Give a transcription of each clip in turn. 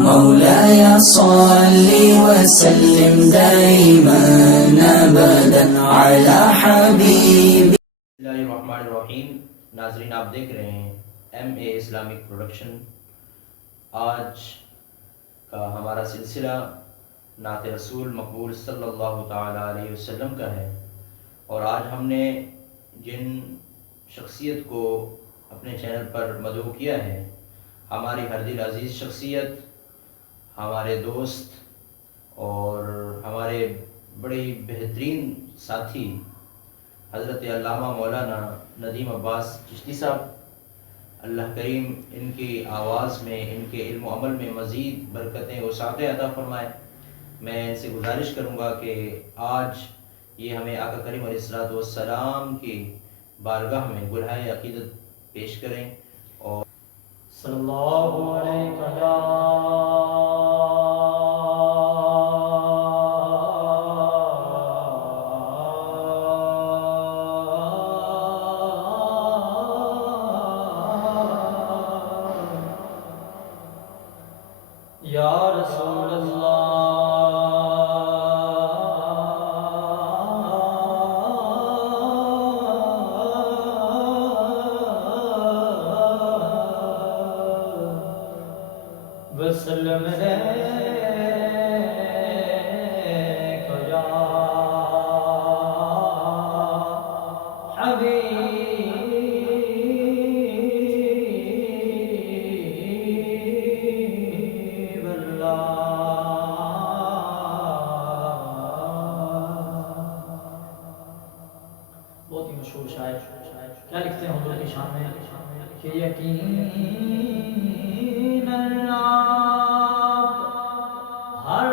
مولاي صل وسلم دائما ابدا على حبيبي. بسم اللہ الرحمن الرحیم. ناظرین، آپ دیکھ رہے ہیں ایم اے اسلامک پروڈکشن. آج کا ہمارا سلسلہ نعت رسول مقبول صلی اللہ تعالیٰ علیہ وسلم کا ہے، اور آج ہم نے جن شخصیت کو اپنے چینل پر مدعو کیا ہے، ہماری ہر دل عزیز شخصیت، ہمارے دوست اور ہمارے بڑے ہی بہترین ساتھی حضرت علامہ مولانا ندیم عباس چشتی صاحب. اللہ کریم ان کی آواز میں، ان کے علم و عمل میں مزید برکتیں وسعتیں عطا فرمائے. میں ان سے گزارش کروں گا کہ آج یہ ہمیں آقا کریم علیہ الصلوۃ والسلام کی بارگاہ میں گلہائے عقیدت پیش کریں. اور صلی اللہ علیہ یا رسول اللہ. وسلم بہت ہی مشہور شاعر کیا لکھتے ہیں حضور کی شان میں کہ یقیناً آپ ہر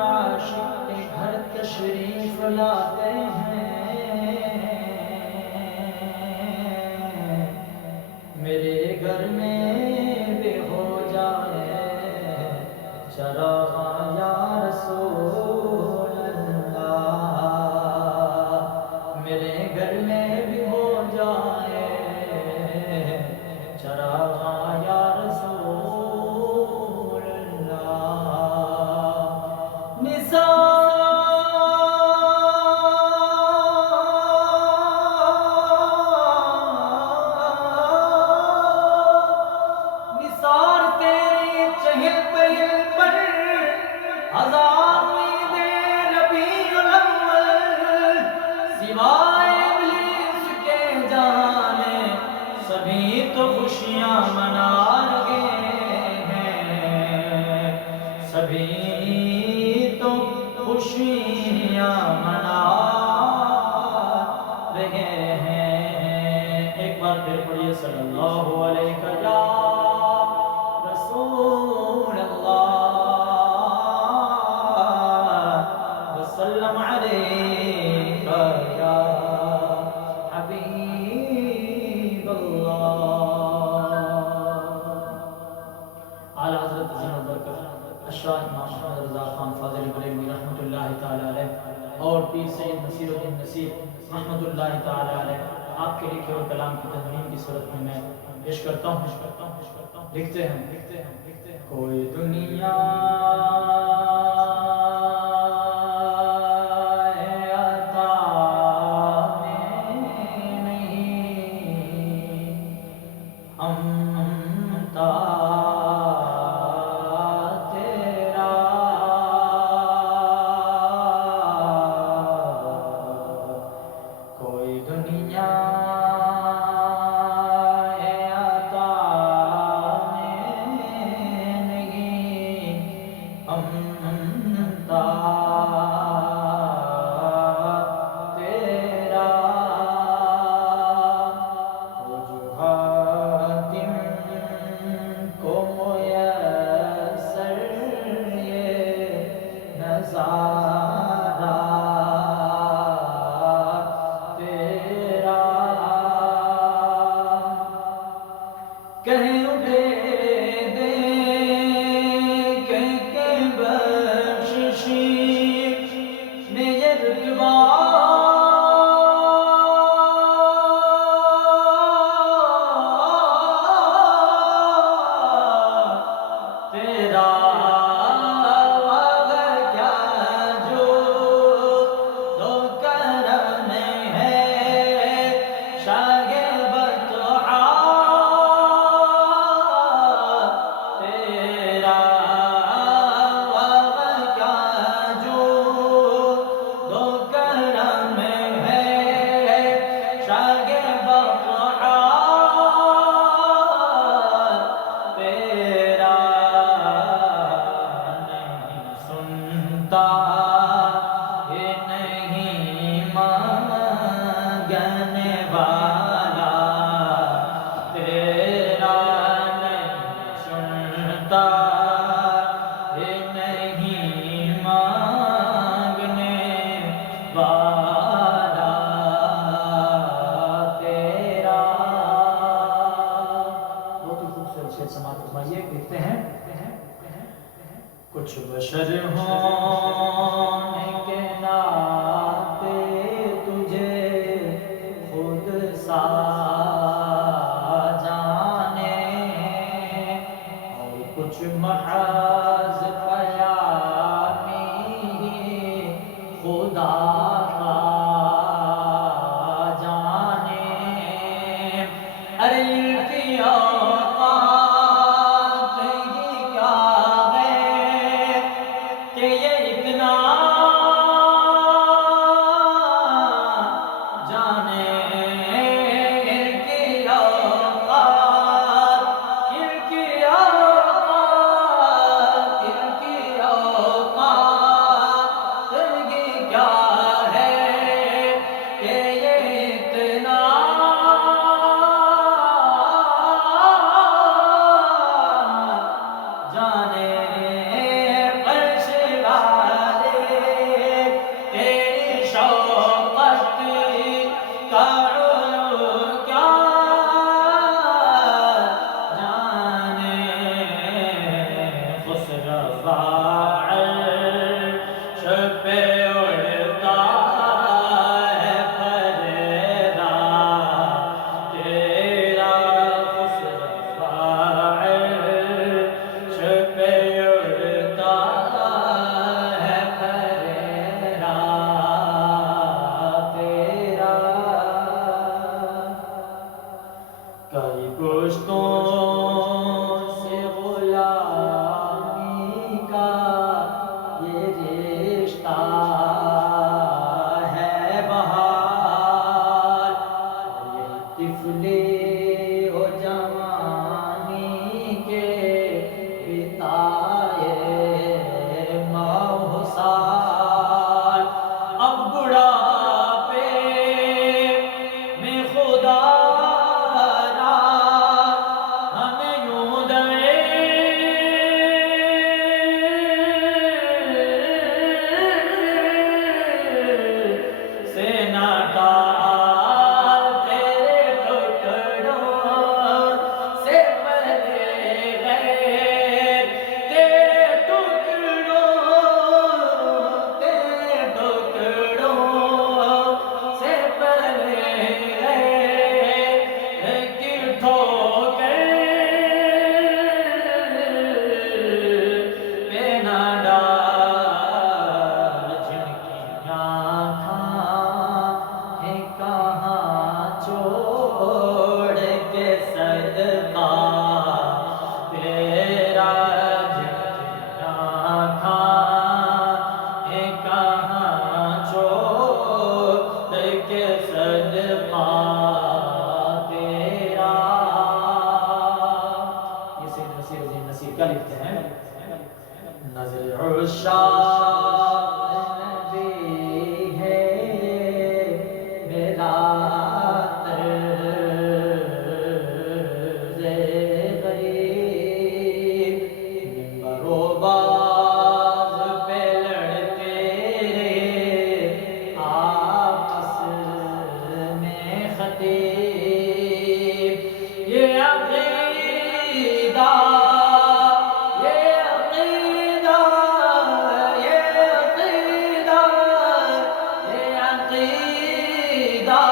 عاشق کے گھر تشریف لاتے ہیں، میرے گھر میں بھی ہو جائے چراغ یا رسول اللہ، میرے گھر میں بھی ہو جائے چراغ یا رسول اللہ. نثار تیری چہل پہل پر ہزار عیدیں ربیع الاول، سوائے ابلیس کے جانے سبھی تو خوشیاں منا رہے ہیں، سبھی تو خوشیاں منا رہے ہیں. ایک بار پھر پڑھیے صلی اللہ علیہ یا رسول اللہ وسلم علیہ یا حبیب اللہ. اعلیٰ حضرت زین البرکت اشراف امام محمد رضا خان فاضل بریلوی رحمۃ اللہ تعالی علیہ اور پیر سید نصیر الدین نصیر رحمۃ اللہ تعالی علیہ آپ کے لکھے ہوئے کلام کی تدوین کی صورت میں پیش کرتا ہوں. لکھتے ہیں کوئی دنیا عطا میں نہیں، امتا تیرا کوئی دنیا عطا میں نہیں، کچھ بشر ہونے کے ناطے تجھے خود سا جانے، اور کچھ محض پیامی خدا کا جانے۔ ارے کی اوقات ہی کیا ہے کہ یہ اتنا جانے، ان کی اوقات، ان کی اوقات، ان کی اوقات ہی کیا ہے کہ یہ اتنا جانے۔ فرش والے تیری شوقت کا علو کیا جانے، خسروا عرش پہ اڑتا ہے پرندہ تیرا، خسروا عرش پہ اڑتا ہے پرندہ تیرا۔ کئی گشتوں سے غلامی کا یہ رشتہ ہے بہار، اور یہ طفلی و جوانی کے بتائے ماہ سال، اب بڑھاپے میں خدا را ہمیں یوں دے سے نہ ڈال، تیرے ٹکڑوں سے پہلے غیر، تیرے ٹکڑوں سے پہلے غیر کی ٹھوکر پہ نہ ڈال، جن کی آنکھیں کہاں چھوڑ کے صدقہ تیرا، جن کی آنکھیں کہاں چھوڑ کے صدقہ تیرا۔ یہ سید نصیر الدین نصیر کیا لکھتے ہیں؟ نظر عشاق نبی ہے میرا طرز غریب، منبر و باز پہ لڑتے رہے آپس میں خطیب، یہ عقیدہ، یہ عقیدہ، یہ عقیدہ، یہ عقیدہ،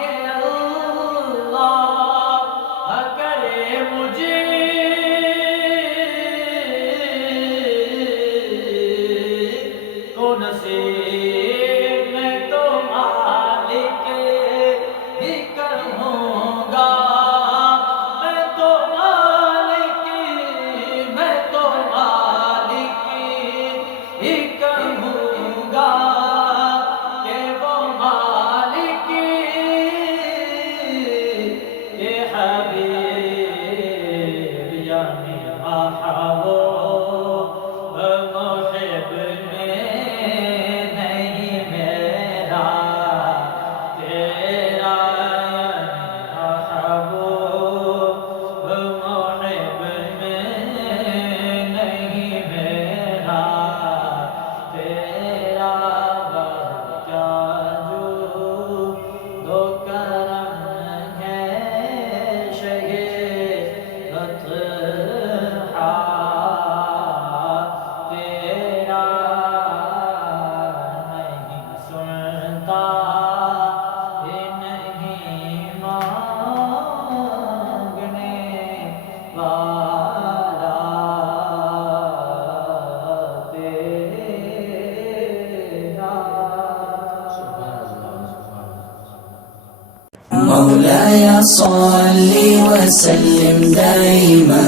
یہ اللہ کرے مجھے کو نصیب، میں تو مالک ہی کہوں گا، میں تو مالک ہی کہوں گا کہ وہ مالک یہ حبیب یعنی محبوب محب میں نہیں میرا تیرا، یعنی محبوب محب میں نہیں میرا تیرا، کیا جو دو کرم ہے شہ اطہار صل وسلم دائما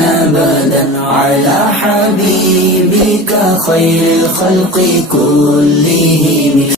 أبدا على حبيبك خير الخلق كلهم